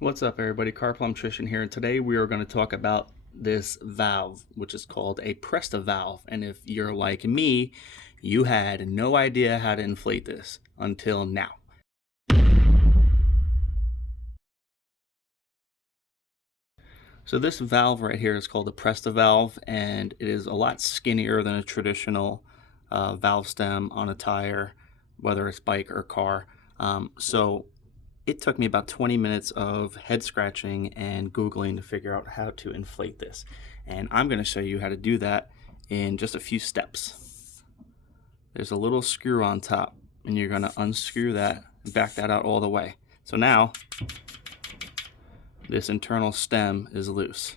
What's up, everybody? Car Plumbtrician here, and today we are going to talk about this valve, which is called a Presta valve. And if you're like me, you had no idea how to inflate this until now. So this valve right here is called a Presta valve, and it is a lot skinnier than a traditional valve stem on a tire, whether it's bike or car. So it took me about 20 minutes of head scratching and Googling to figure out how to inflate this. And I'm going to show you how to do that in just a few steps. There's a little screw on top, and you're going to unscrew that and back that out all the way. So now this internal stem is loose.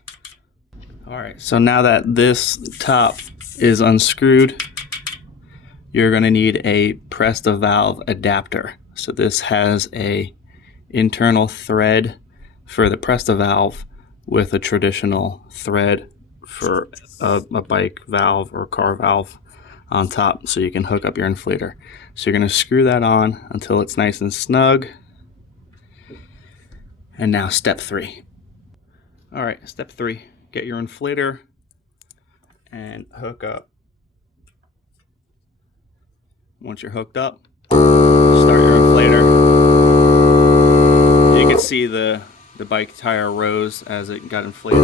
All right, so now that this top is unscrewed, you're going to need a Presta valve adapter. So this has a internal thread for the Presta valve with a traditional thread for a bike valve or car valve on top, so you can hook up your inflator. So you're going to screw that on until it's nice and snug. And now step 3. All right, step 3, get your inflator and hook up. Once you're hooked up, start your inflator. You can see the bike tire rose as it got inflated.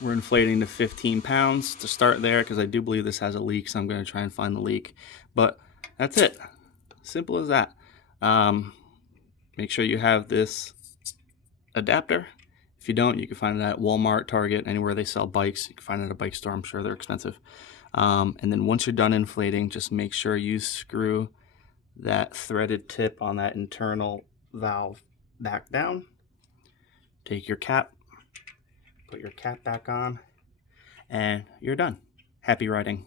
We're inflating to 15 pounds to start there, because I do believe this has a leak, so I'm going to try and find the leak. But that's it. Simple as that. Make sure you have this adapter. If you don't, you can find it at Walmart, Target, anywhere they sell bikes. You can find it at a bike store. I'm sure they're expensive. And then once you're done inflating, just make sure you screw that threaded tip on that internal valve back down. Take your cap, put your cap back on, and you're done. Happy riding.